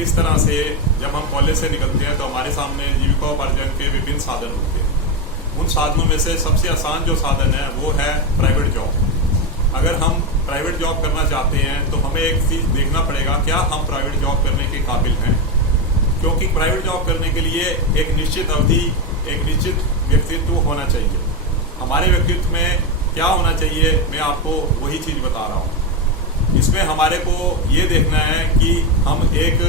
किस तरह से जब हम कॉलेज से निकलते हैं तो हमारे सामने जीविकोपार्जन के विभिन्न साधन होते हैं। उन साधनों में से सबसे आसान जो साधन है वो है प्राइवेट जॉब। अगर हम प्राइवेट जॉब करना चाहते हैं तो हमें एक चीज़ देखना पड़ेगा, क्या हम प्राइवेट जॉब करने के काबिल हैं। क्योंकि प्राइवेट जॉब करने के लिए एक निश्चित अवधि, एक निश्चित व्यक्तित्व होना चाहिए। हमारे व्यक्तित्व में क्या होना चाहिए, मैं आपको वही चीज़ बता रहा हूँ। इसमें हमारे को ये देखना है कि हम एक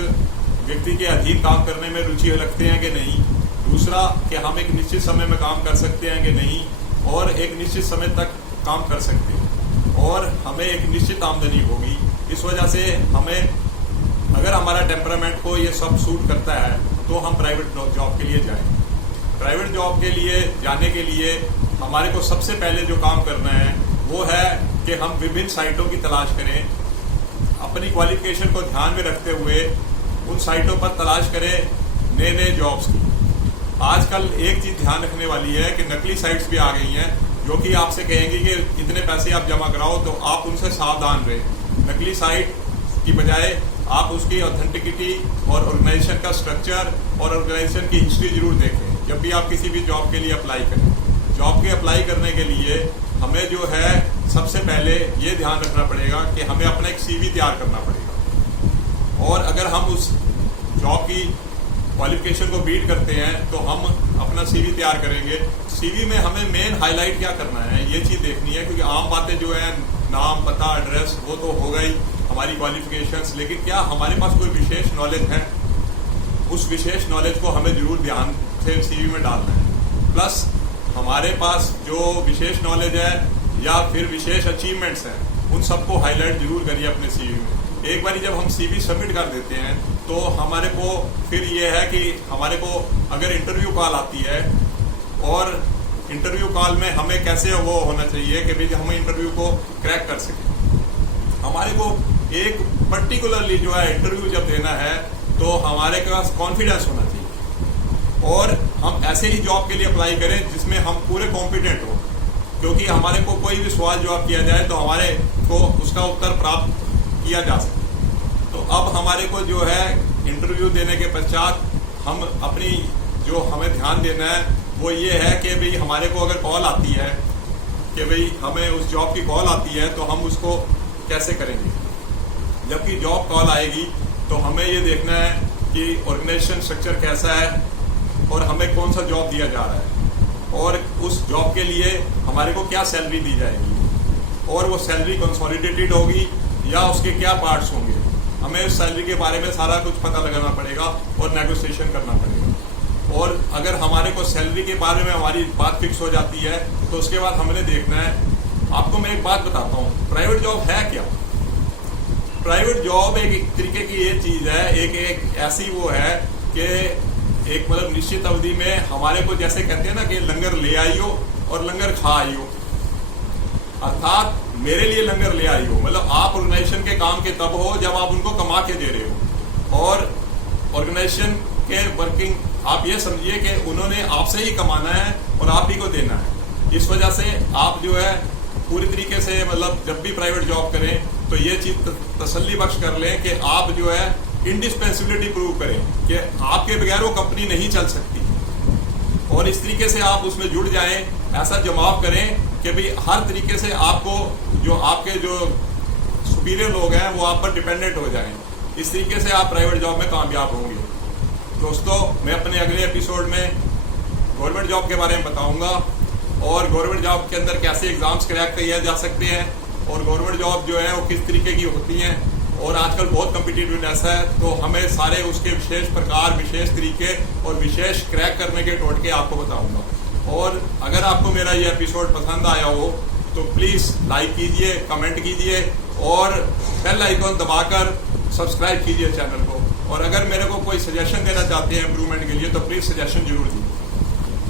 व्यक्ति के अधीन काम करने में रुचि रखते हैं कि नहीं। दूसरा, कि हम एक निश्चित समय में काम कर सकते हैं कि नहीं, और एक निश्चित समय तक काम कर सकते हैं, और हमें एक निश्चित आमदनी होगी। इस वजह से हमें, अगर हमारा टेम्परामेंट को ये सब सूट करता है तो हम प्राइवेट जॉब के लिए जाएं। प्राइवेट जॉब के लिए जाने के लिए हमारे को सबसे पहले जो काम करना है वो है कि हम विभिन्न साइटों की तलाश करें। अपनी क्वालिफिकेशन को ध्यान में रखते हुए उन साइटों पर तलाश करें नए नए जॉब्स की। आजकल एक चीज़ ध्यान रखने वाली है कि नकली साइट्स भी आ गई हैं जो कि आपसे कहेंगी कि इतने पैसे आप जमा कराओ, तो आप उनसे सावधान रहें। नकली साइट की बजाय आप उसकी ऑथेंटिसिटी और ऑर्गेनाइजेशन का स्ट्रक्चर और ऑर्गेनाइजेशन की हिस्ट्री जरूर देखें जब भी आप किसी भी जॉब के लिए अप्लाई करें। जॉब के अप्लाई करने के लिए हमें जो है सबसे पहले ये ध्यान रखना पड़ेगा कि हमें अपना एक सीवी तैयार करना पड़ेगा। और अगर हम उस जॉब की क्वालिफिकेशन को बीट करते हैं तो हम अपना सीवी तैयार करेंगे। सीवी में हमें मेन हाईलाइट क्या करना है ये चीज़ देखनी है, क्योंकि आम बातें जो है नाम, पता, एड्रेस, वो तो हो गई हमारी क्वालिफिकेशंस, लेकिन क्या हमारे पास कोई विशेष नॉलेज है, उस विशेष नॉलेज को हमें जरूर ध्यान से सीवी में डालना है। प्लस हमारे पास जो विशेष नॉलेज है या फिर विशेष अचीवमेंट्स हैं उन सबको हाईलाइट जरूर करिए अपने सीवी में। एक बार जब हम सीवी सबमिट कर देते हैं तो हमारे को फिर ये है कि हमारे को अगर इंटरव्यू कॉल आती है, और इंटरव्यू कॉल में हमें कैसे वो होना चाहिए कि भाई हम इंटरव्यू को क्रैक कर सकें। हमारे को एक पर्टिकुलरली जो है इंटरव्यू जब देना है तो हमारे पास कॉन्फिडेंस होना चाहिए, और हम ऐसे ही जॉब के लिए अप्लाई करें जिसमें हम पूरे कॉम्पिटेंट हो। क्योंकि हमारे को कोई भी सवाल जवाब किया जाए तो हमारे को उसका उत्तर प्राप्त किया जा सके। तो अब हमारे को जो है इंटरव्यू देने के पश्चात हम अपनी जो हमें ध्यान देना है वो ये है कि भाई हमारे को अगर कॉल आती है कि भाई हमें उस जॉब की कॉल आती है तो हम उसको कैसे करेंगे। जबकि जॉब कॉल आएगी तो हमें ये देखना है कि ऑर्गेनाइजेशन स्ट्रक्चर कैसा है और हमें कौन सा जॉब दिया जा रहा है, और उस जॉब के लिए हमारे को क्या सैलरी दी जाएगी, और वो सैलरी कंसोलिडेटेड होगी या उसके क्या पार्ट्स होंगे। हमें उस सैलरी के बारे में सारा कुछ पता लगाना पड़ेगा और नेगोशिएशन करना पड़ेगा। और अगर हमारे को सैलरी के बारे में हमारी बात फिक्स हो जाती है तो उसके बाद हमने देखना है। आपको मैं एक बात बताता हूँ, प्राइवेट जॉब है क्या। प्राइवेट जॉब एक तरीके की ये चीज़ है, एक ऐसी वो है कि एक मतलब निश्चित अवधि में हमारे को, जैसे कहते हैं ना कि लंगर ले आइयो और लंगर खा आइयो, अर्थात मेरे लिए लंगर ले आइयो, मतलब आप ऑर्गेनाइजेशन के काम के तब हो जब आप उनको कमा के दे रहे हो, और ऑर्गेनाइजेशन के वर्किंग आप ये समझिए कि उन्होंने आपसे ही कमाना है और आप ही को देना है। इस वजह से आप जो है पूरी तरीके से, मतलब जब भी प्राइवेट जॉब करें तो ये चीज़ तसल्ली बख्श कर लें कि आप जो है इंडिस्पेंसिबिलिटी प्रूव करें कि आपके बगैर वो कंपनी नहीं चल सकती, और इस तरीके से आप उसमें जुड़ जाएं। ऐसा जमाव करें कि भाई हर तरीके से आपको जो आपके जो सुपीरियर लोग हैं वो आप पर डिपेंडेंट हो जाएं। इस तरीके से आप प्राइवेट जॉब में कामयाब होंगे। दोस्तों, मैं अपने अगले एपिसोड में गवर्नमेंट जॉब के बारे में बताऊंगा, और गवर्नमेंट जॉब के अंदर कैसे एग्जाम्स क्रैक किए जा सकते हैं, और गवर्नमेंट जॉब जो है वो किस तरीके की होती हैं, और आजकल बहुत कम्पिटिटिवनेस है, तो हमें सारे उसके विशेष प्रकार, विशेष तरीके और विशेष क्रैक करने के टोटके आपको बताऊंगा। और अगर आपको मेरा ये एपिसोड पसंद आया हो तो प्लीज़ लाइक कीजिए, कमेंट कीजिए, और बेल आइकॉन दबाकर सब्सक्राइब कीजिए चैनल को। और अगर मेरे को कोई सजेशन देना चाहते हैं इम्प्रूवमेंट के लिए तो प्लीज़ सजेशन जरूर दीजिए।